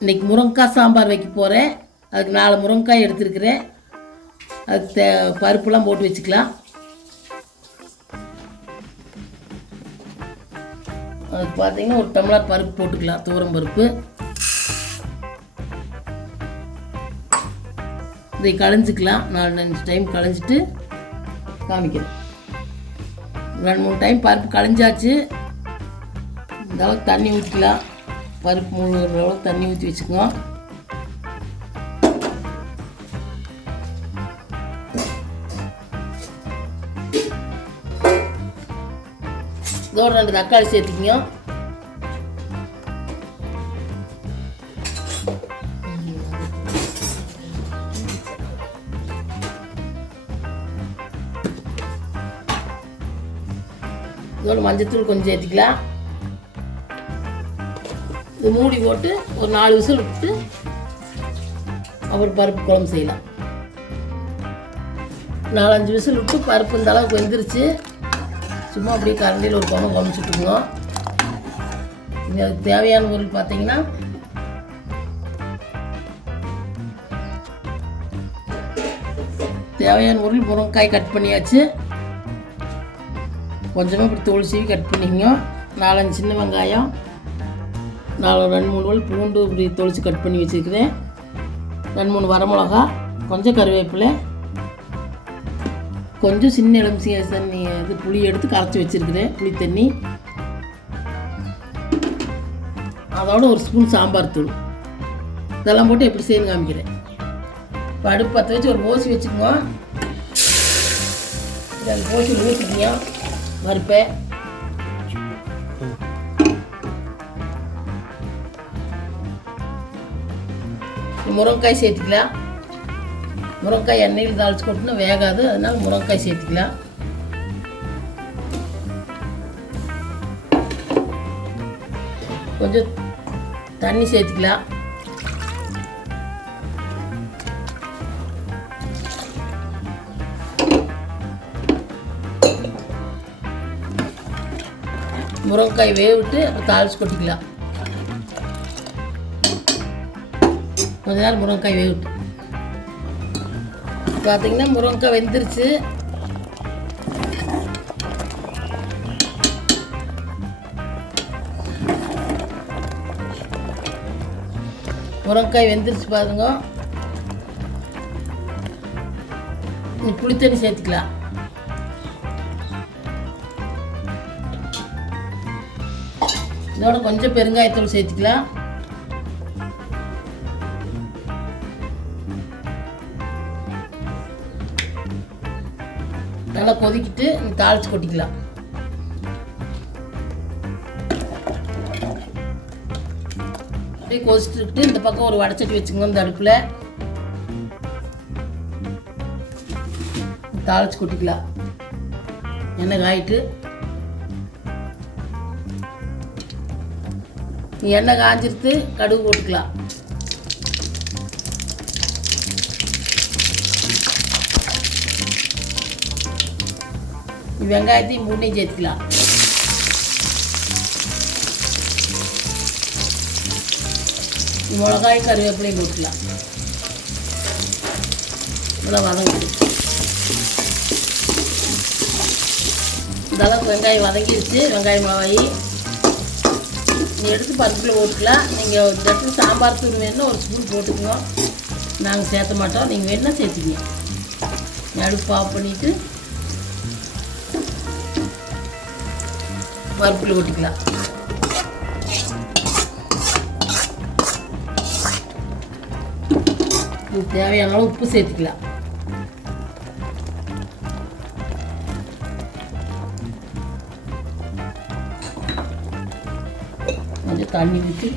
இன்றைக்கி முருங்கைக்காய் சாம்பார் வைக்க போகிறேன். அதுக்கு 4 முருங்கைக்காய் எடுத்துருக்கிறேன். அதுக்கு பருப்புலாம் போட்டு வச்சுக்கலாம். அதுக்கு பார்த்தீங்கன்னா ஒரு டம்ளர் பருப்பு போட்டுக்கலாம், துவரம் பருப்பு. இதை களைஞ்சிக்கலாம். 4-5 டைம் களைஞ்சிட்டு காமிக்கிறேன். 2-3 டைம் பருப்பு களைஞ்சாச்சு. இந்த அளவுக்கு தண்ணி ஊற்றிக்கலாம். பருப்பு முழுகிற அளவுக்கு தண்ணி ஊற்றி வச்சுக்குவோம். இதோட 2 தக்காளி சேர்த்துக்குங்க. இதோட மஞ்சத்தூள் கொஞ்சம் சேர்த்துக்கலாம். இது மூடி போட்டு ஒரு 4 விசில் விட்டு அப்புறம் பருப்பு குழம்பு செய்யலாம். 4-5 விசில் விட்டு பருப்பு இந்த அளவுக்கு வெந்துருச்சு. சும்மா அப்படியே கரண்டியில் ஒரு குழம்பு சுட்டுக்குவோம். இங்கே அதுக்கு தேவையான பொருள் பார்த்தீங்கன்னா முருங்கைக்காய் கட் பண்ணியாச்சு. கொஞ்சமாக இப்படி தோல் சீவி கட் பண்ணிக்கோங்க. 4-5 சின்ன வெங்காயம், 2-3 பல் பூண்டு இப்படி தொளிச்சு கட் பண்ணி வச்சுருக்கிறேன். 2-3 வரமிளகா, கொஞ்சம் கருவேப்பிலை, கொஞ்சம் சின்ன எலுமிச்சை தண்ணி இது புளி எடுத்து கரைச்சி வச்சுருக்கிறேன், புளி தண்ணி. அதோட ஒரு ஸ்பூன் சாம்பார் தூள். இதெல்லாம் போட்டு எப்படி செய்யணும் காமிக்கிறேன். இப்போ அடுப்பு பற்ற வச்சு ஒரு ஓசி வச்சுக்கோங்க. அந்த ஓசி ஊற்றிக்கிங்க பருப்பை. முருங்கைக்காய் சேர்த்துக்கலாம். முருங்கைக்காய் எண்ணெயில் தாளிச்சு கொட்டினா வேகாது, அதனால முருங்கைக்காய் சேர்த்துக்கலாம். கொஞ்சம் தண்ணி சேர்த்துக்கலாம். முருங்கைக்காய் வேவிட்டு அப்புறம் தாளிச்சு கொட்டிக்கலாம். கொஞ்ச நேரம் முருங்கைக்காய் வேவிட்டு பார்த்தீங்கன்னா முருங்கைக்காய் வெந்துருச்சு. முருங்கைக்காய் வெந்துருச்சு பாருங்க. புளித்தண்ணி சேர்த்துக்கலாம். இதோட கொஞ்சம் பெருங்காயத்தூள் சேர்த்துக்கலாம். நல்லா கொதிக்கிட்டு தாளிச்சு கொட்டிக்கலாம். அப்படியே கொதிச்சுட்டு இந்த பக்கம் ஒரு வடைச்சட்டி வச்சுக்கோங்க. இந்த அடுப்பில் தாளிச்சு கொட்டிக்கலாம். எண்ணெய் காயிட்டு எண்ணெய் காஞ்சிருத்து கடுகு போட்டுக்கலாம். வெங்காயத்தையும் பூண்டையும் சேர்த்துக்கலாம். மிளகாயும் கருவேப்பிலையும் போட்டுக்கலாம். நல்லா வதங்கிட்டு இந்த அளவுக்கு வெங்காயம் வதங்கிடுச்சு. வெங்காயம் மிளகாய் எடுத்து பருப்பில் போட்டுக்கலாம். நீங்கள் இந்த இடத்துல சாம்பார் தூள் வேணுன்னா ஒரு ஸ்பூன் போட்டுக்கோங்க. நாங்கள் சேர்த்த மாட்டோம், நீங்கள் வேணுன்னா சேர்த்துக்கங்க. அடுப்பு ஆஃப் பண்ணிவிட்டு பருப்பில் கொட்டிக்கலாம். தேவையான அளவு உப்பு சேர்த்துக்கலாம். கொஞ்சம் தண்ணி ஊற்றி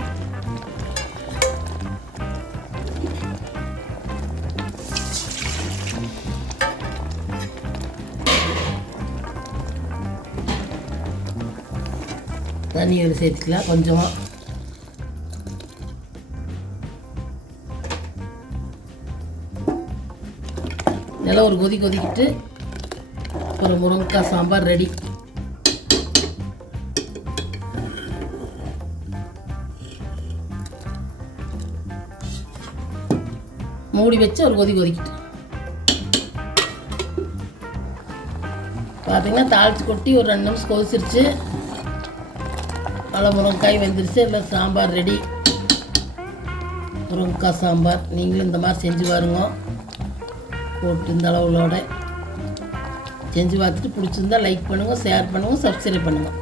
தண்ணி சேர்த்துக்கலாம் கொஞ்சமாக. நல்லா ஒரு கொதிக்கிட்டு ஒரு முருங்கைக்காய் சாம்பார் ரெடி. மூடி வச்சு ஒரு கொதிக்கிட்டு பார்த்தீங்கன்னா தாளித்து கொட்டி ஒரு 2 நிமிஷம் கொதிச்சிருச்சு. நல்லா முருங்கைக்காய் வெந்துருச்சு. இல்லை சாம்பார் ரெடி. முருங்கைக்காய் சாம்பார் நீங்களும் இந்த மாதிரி செஞ்சு பாருங்க. போட்டு இந்த அளவுகளோட செஞ்சு பார்த்துட்டு பிடிச்சிருந்தா லைக் பண்ணுங்கள், ஷேர் பண்ணுங்கள், சப்ஸ்கிரைப் பண்ணுங்கள்.